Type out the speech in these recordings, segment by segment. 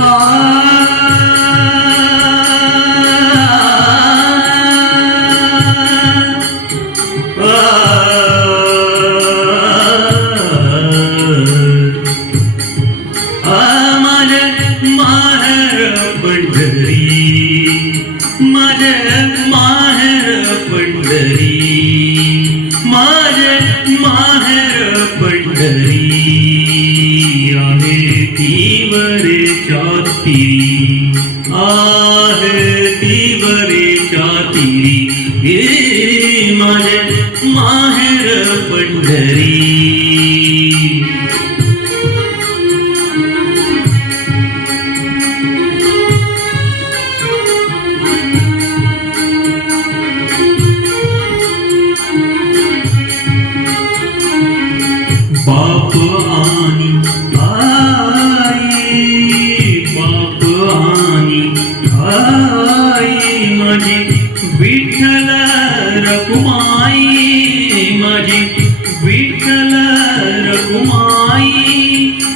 Oh. माझे माहेर Pandhari.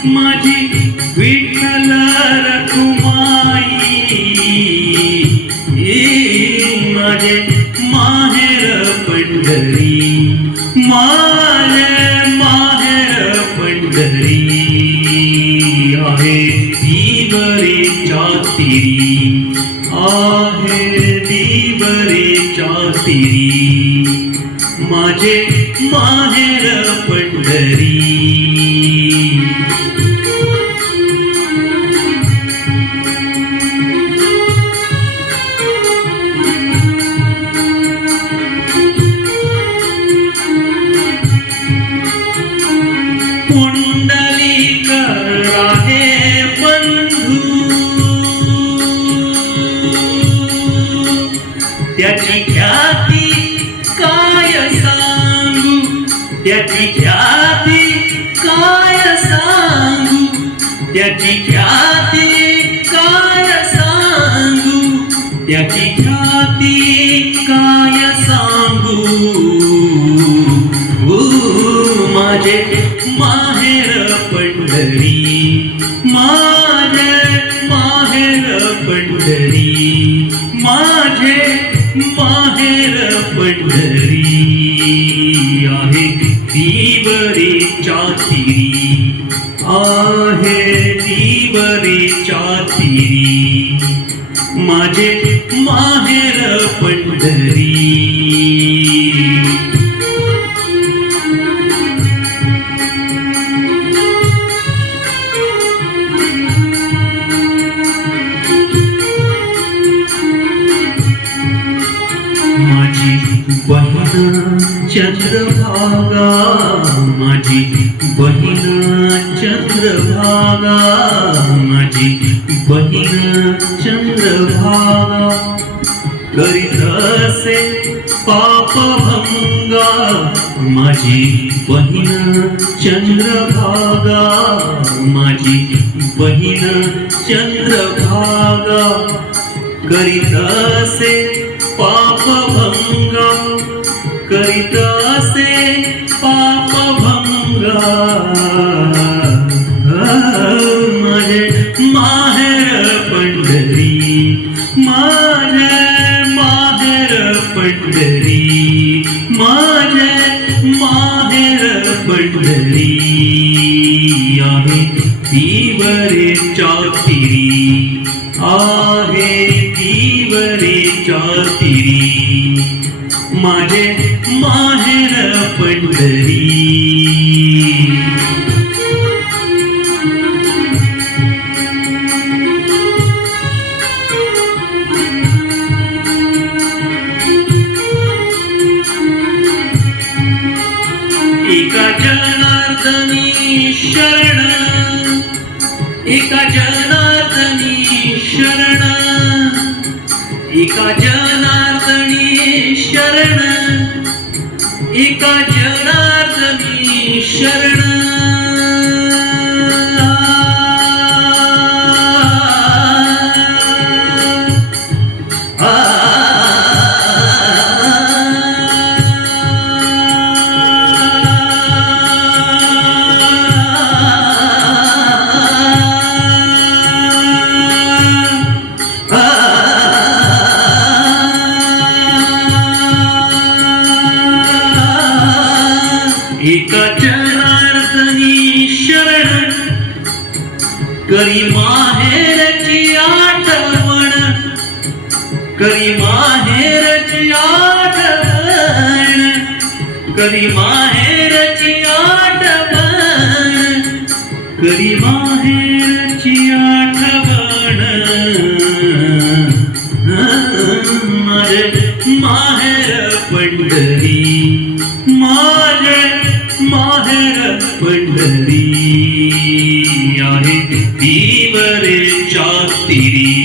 my மாஹேர Pandhari Chandrabhaga माझी बहीण चंद्रभागा माझी बहीण चंद्रभागा. करीत असे पापभंगा माझी बहीण चंद्रभागा माझी बहीण चंद्रभागा. करीत असे पापभंगा ಚಲಿತ जनार्दनी शरण एका जनार्दनी शरण एका जनार्दनी शरण एका जनार्दनी शरण. कधी माहेरची आठवण कधी माहेरची आठवण माझे माहेर पंढरी माझे माहेर पंढरी. आहे पिबरेच्या तिरी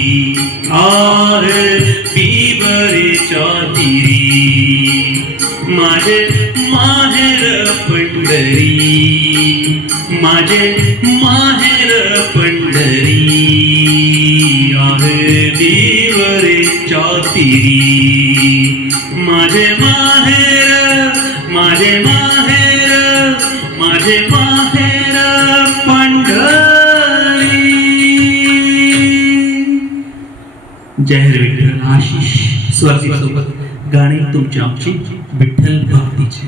माझे माहेर पंढरी. आहे चातिरी. माझे माहेर माझे माहेर माझे माहेर पंढरी. जय हरी विठ्ठल आशिष. स्वाती सोबत गाणे तुमच्या आमची विठ्ठल भक्तीची.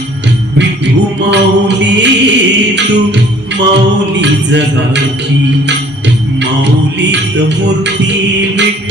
तू माऊली जगाची. माऊलीत मूर्ती विठ्ठलाची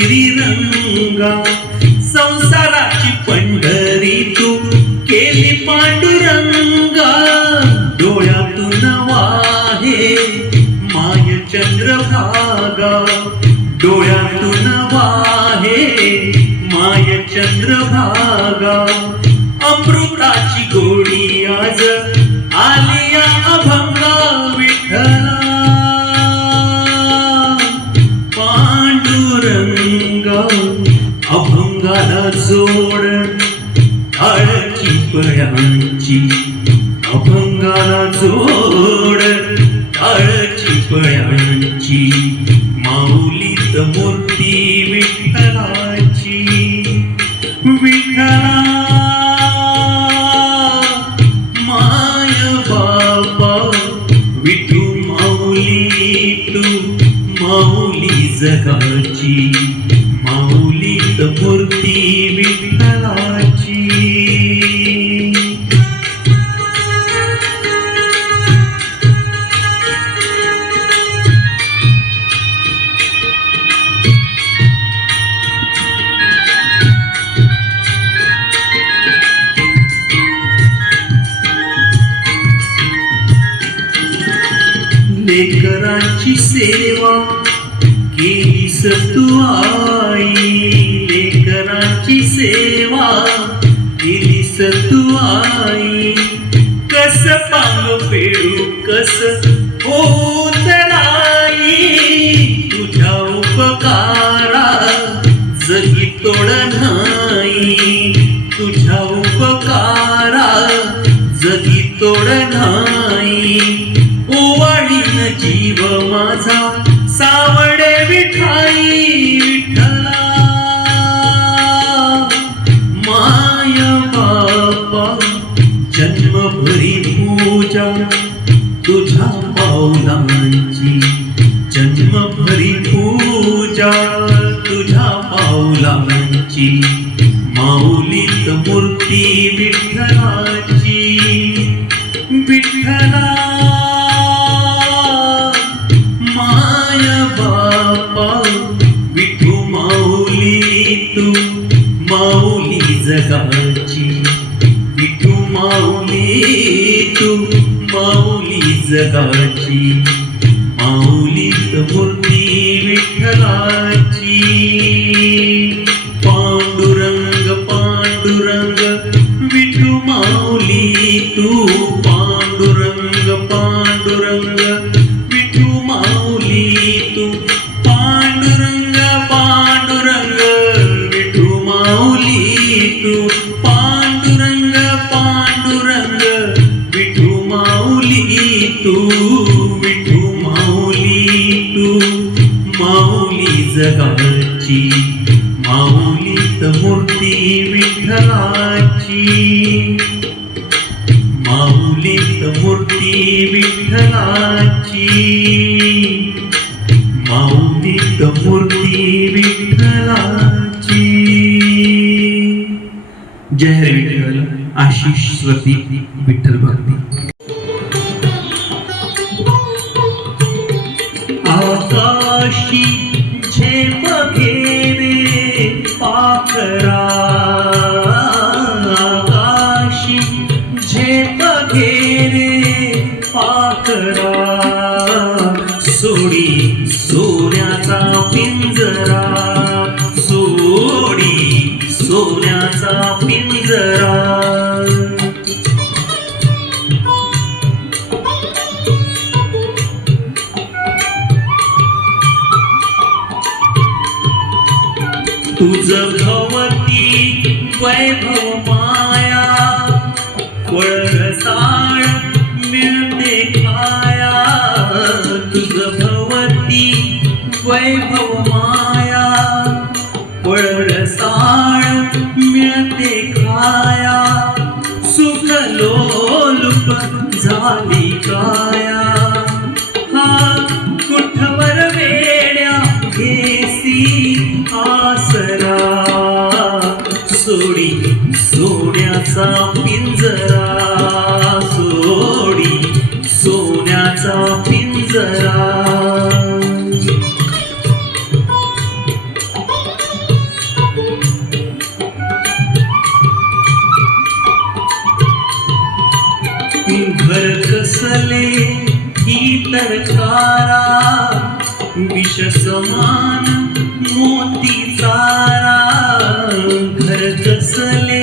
सांगू संसाराची पंढरी तू केली पांडुरंगा. डोळ्यातून वाहे माय चंद्रभागा. डोळ्यातून वाहे माय चंद्रभागा. पळ्यांची अभंगाला जोड. लेकरांची सेवा केली तू आई लेकरांची सेवा केली तू आई. कस पांग फेडू कस होत जीव माझा सावडे तू माऊली जगाची. माऊली जगाची माऊलीत मूर्ती विठ्ठलाची. माऊलीत मूर्ती विठ्ठलाची. माऊलीत मूर्ती विठ्ठलाची. जय विठ्ठल आशिष स्वती विठ्ठल भक्ती. घेरे पाखरा. सोडी सोन्याचा पिंजरा. আমার বিচয় ही तरकारा विष समान मोती सारा घर कसले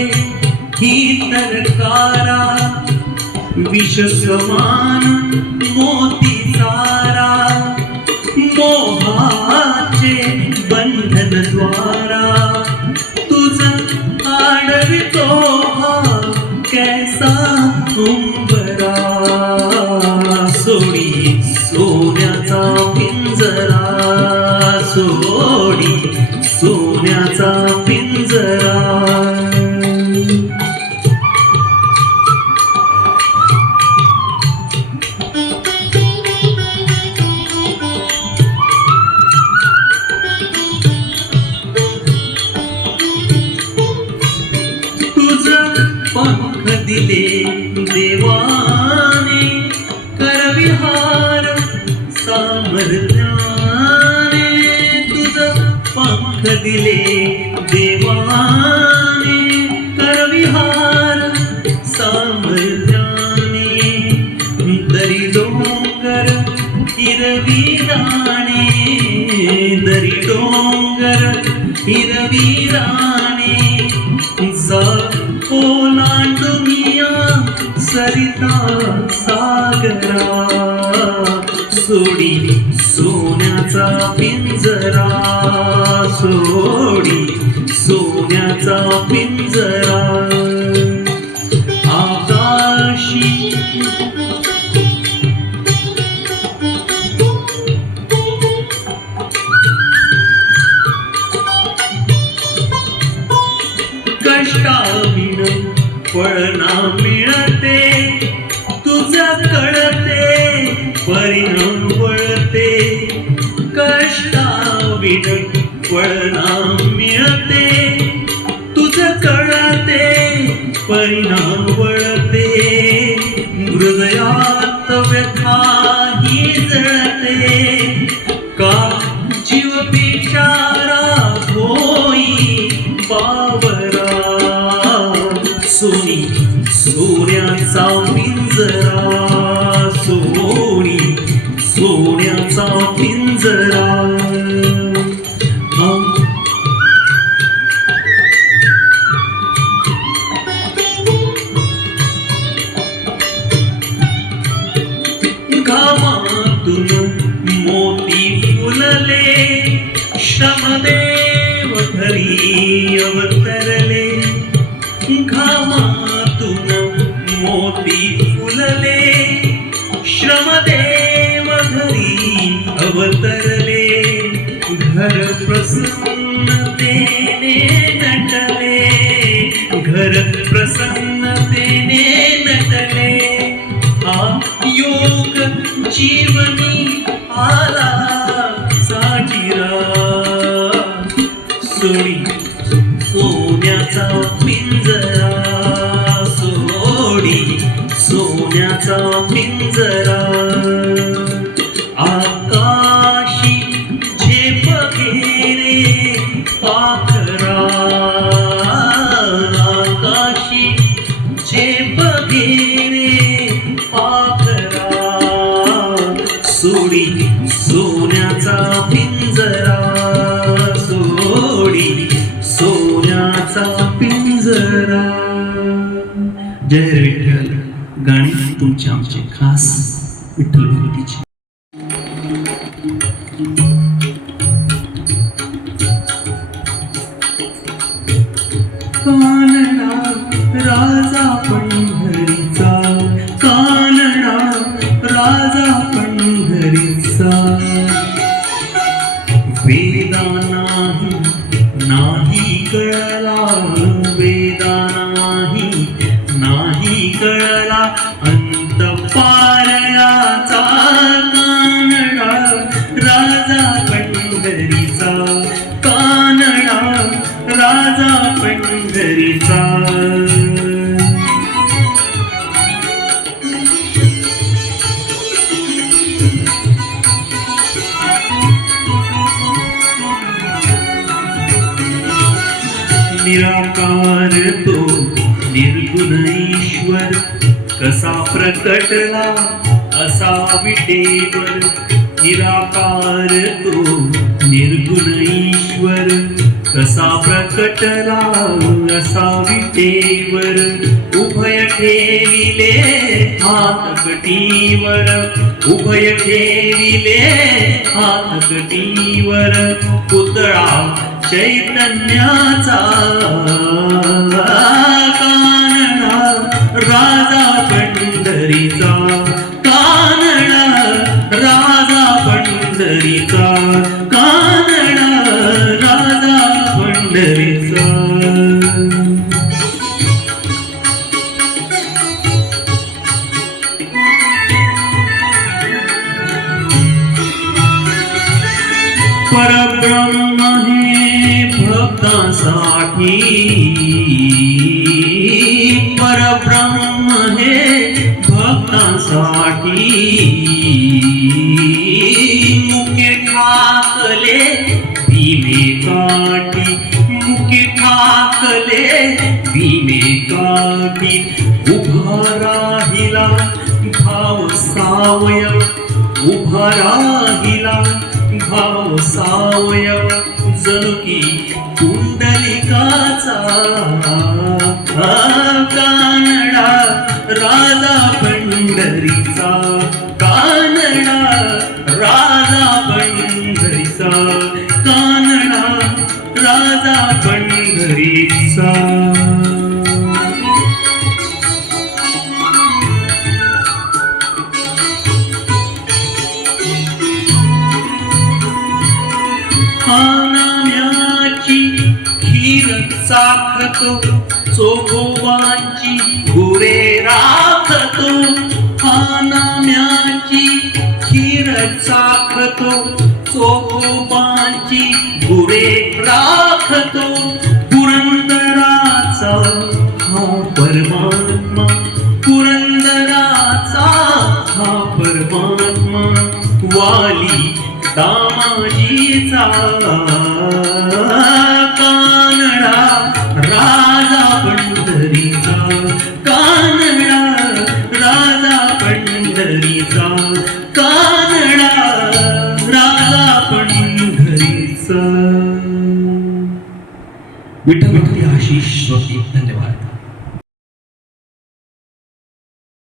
ही तरकारा विष समान मोती सारा मोहाचे बंधन द्वारा हिरवी राणे दरी डोंगर हिरवी राणे. जा ओलांडुनिया सरिता सागरा. सोडी सोन्याचा पिंजरा सोडी सोन्याचा पिंजरा. फळना मिळते तुझा कळते परिणाम वळते. कष्टाविण फळना मिळते तुझ कळते परिणाम योग जीवनी जय विठ्ठल. गाणी तुमचे आमचे खास विठ्ठल भक्तीचे विटेवर निराकार तो निर्गुण ईश्वर कसा प्रकटला असा विटेवर उभय ठेविले हात कटीवर उभय ठेविले हात कटीवर पुतळा चैतन्याचा कानडा राजा पंढरीचा परब्रह्म हे भक्तासाठी परब्रह्म हे भक्तासाठी मुके ठाकले भीमे काठी मुके ठाकले भीमे काठी उभा राहिला भाव सावयव उभा राहिला भाव सावयव जनुकी कुंडलिकाचा. कानडा राजा पंढरीचा. कानडा राजा पंढरीचा. कानडा राजा पंढरीचा. चोखोबांची गुरे राखतो खानाम्याची खीर चाखतो चोपांची